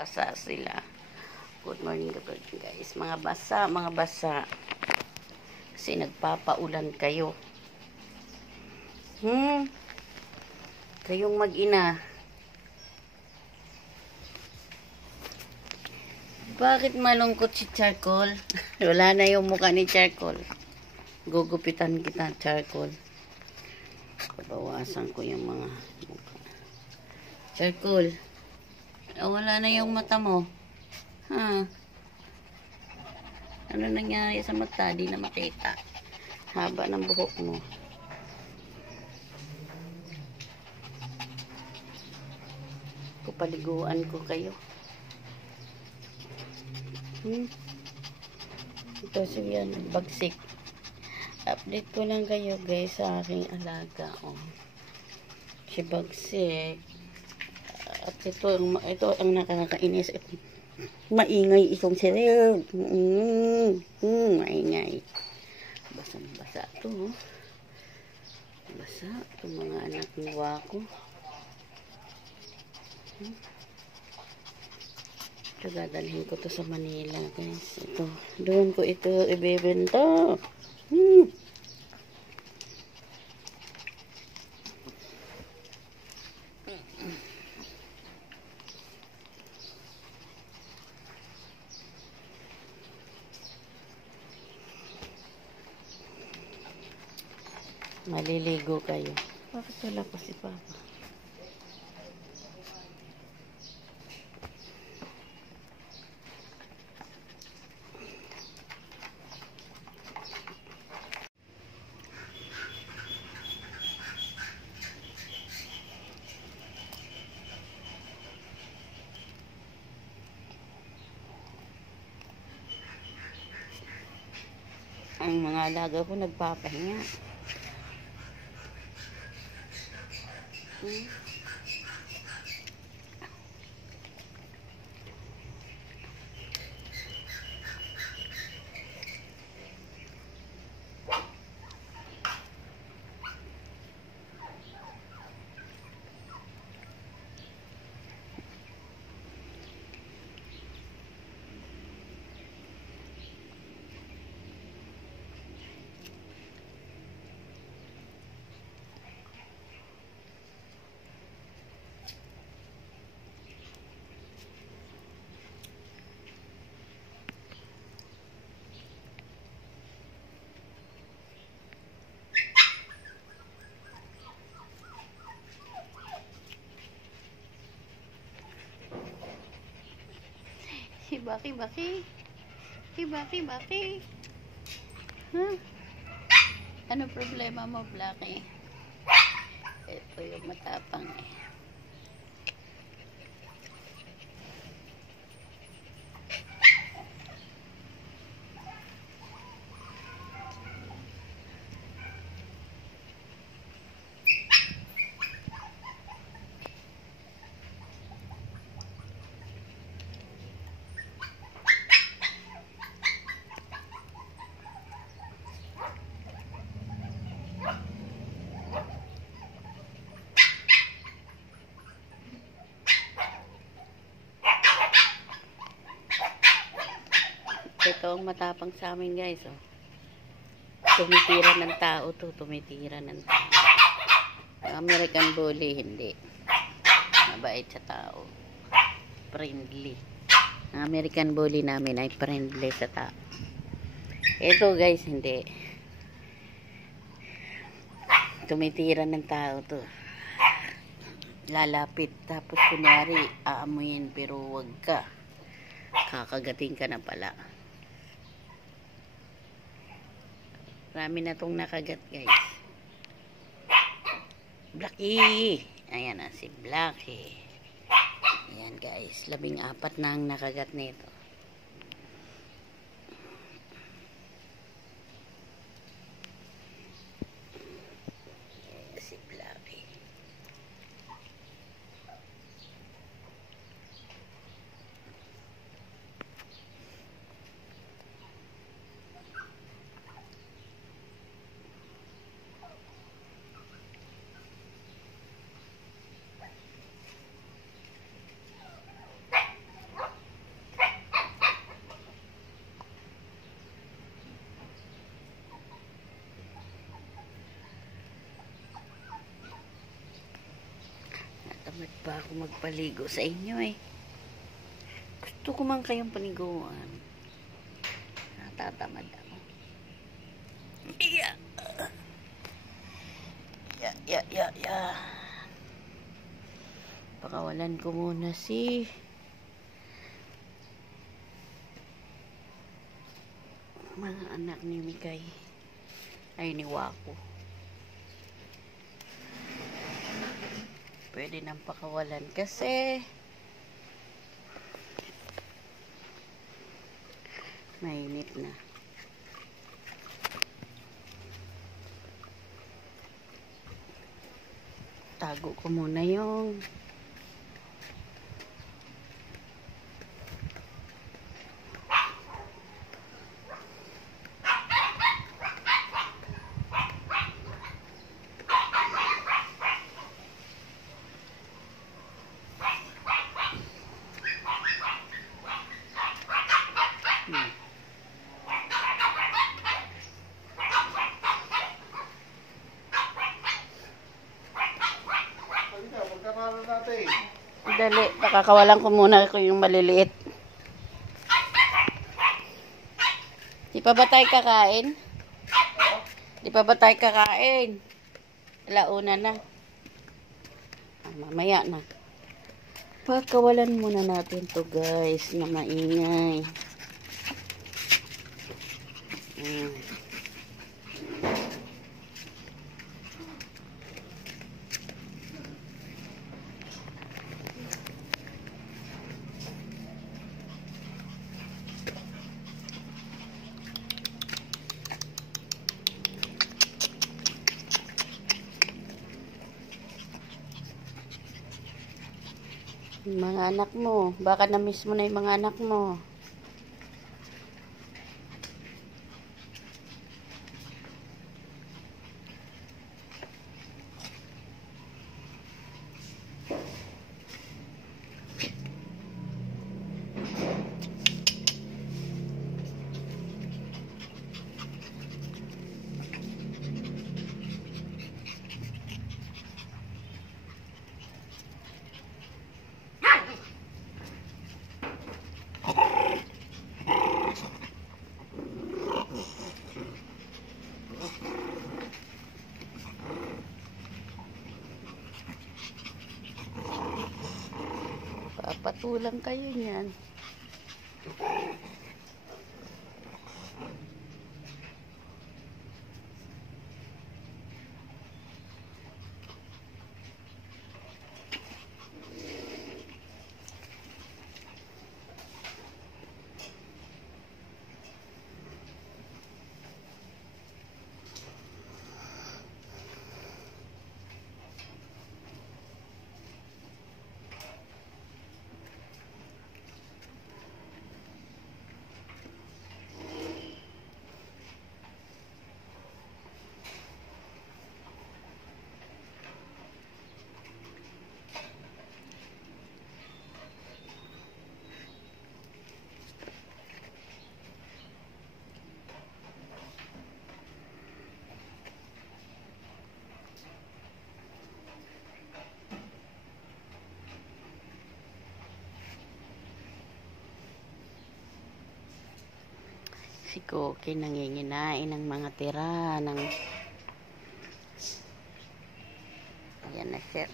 basa sila. Good morning guys. Mga basa. Kasi nagpapaulan kayo. Kayong mag-ina. Bakit malungkot si Charcoal? Wala na yung mukha ni Charcoal. Gugupitan kita, Charcoal. Bawasan ko yung mga mukha. Charcoal. Wala na yung mata mo. Ha? Ano nangyari sa mata? Di na makita. Haba ng buhok mo. Kupaliguan ko kayo. Ito siya bagsik. Update ko lang kayo guys sa aking alaga. Si bagsik. At ito ang nakakainis. Maingay itong siril. Maingay. Basa to. Basa. Itong mga anak ni Wako. Ito, dadalhin ko to sa Manila guys. Ito. Doon ko ito ibebenta. Maliligo kayo. Bakit wala pa si Papa? Ang mga alaga ko nagpapahinga. Baki. Huh? Ano problema mo, Blackie? Ito yung matapang eh. Ito ang matapang sa amin guys. Tumitira ng tao to. American Bully hindi. Mabait sa tao. Friendly. Ang American Bully namin ay friendly sa tao. Ito guys hindi. Tumitira ng tao to. Lalapit tapos kunwari aamuyin pero wag ka. Kakagating ka na pala. Marami na tong nakagat guys. Blackie. Ayan na si Blackie. Ayan guys. 14 na ang nakagat nito. Si Blackie. ako magpaligo sa inyo eh. Gusto ko man kayong paniguan. Natatamad ako. Yeah. Yeah. Pakawalan ko muna si mga anak ni Mikay. Ay, ni Wako. Pwede nang pakawalan kasi mainit na. Tago ko muna yung dali, pakakawalan ko muna ko yung maliliit. Di pa ba tayo kakain? Di pa ba tayo kakain? Alauna na. Mamaya na. Pakawalan muna natin to guys na maingay. Mga anak mo, baka na-miss mo na yung mga anak mo. Papatulang kayo niyan. Si Cookie nanginginain ng mga tira ng ayan na siya,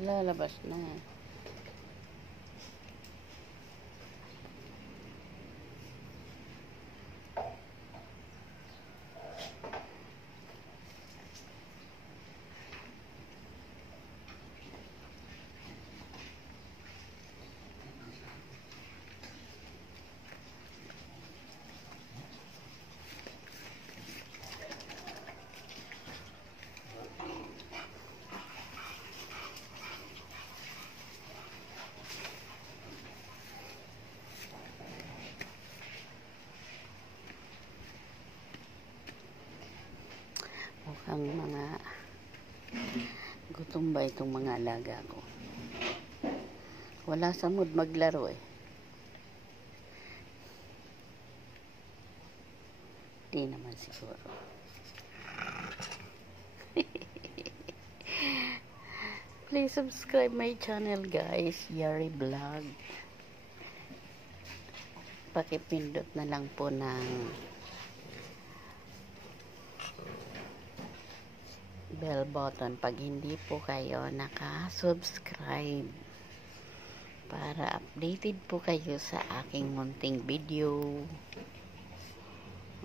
lalabas na. Mukhang mga gutom ba itong mga alaga ko. Wala sa mood maglaro eh. Di naman siguro. Please subscribe my channel guys, Yari Vlog. Pakipindot na lang po ng bell button pag hindi po kayo naka-subscribe para updated po kayo sa aking munting video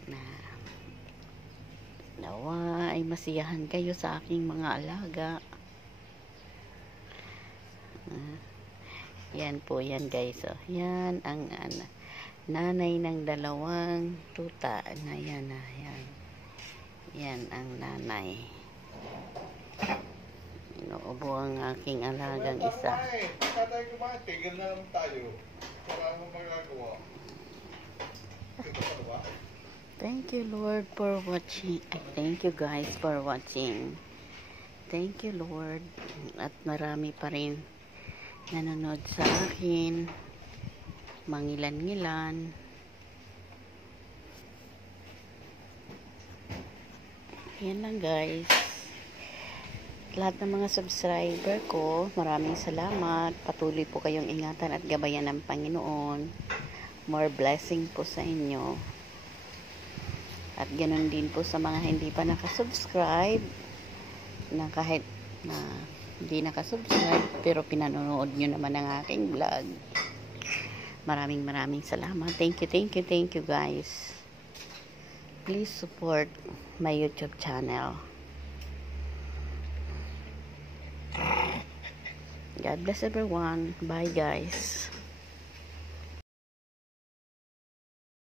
na nawa ay masiyahan kayo sa aking mga alaga. Yan po yan guys. So, yan ang nanay ng dalawang tuta na yan. Yan ang nanay. Inuubo ang aking alagang isa. Tatay ko ba? Tigil na lang tayo. Wala mo magagawa. Thank you Lord for watching. Thank you guys for watching. Thank you Lord. At marami pa rin nanonood sa akin. Mangilan-ngilan. Yan lang guys. Lahat ng mga subscriber ko, maraming salamat. Patuloy po kayong ingatan at gabayan ng Panginoon. More blessing po sa inyo. At ganoon din po sa mga hindi pa nakasubscribe, na kahit na hindi nakasubscribe pero pinanonood nyo naman ang aking vlog. Maraming salamat. Thank you guys. Please support my YouTube channel. God bless everyone. Bye guys.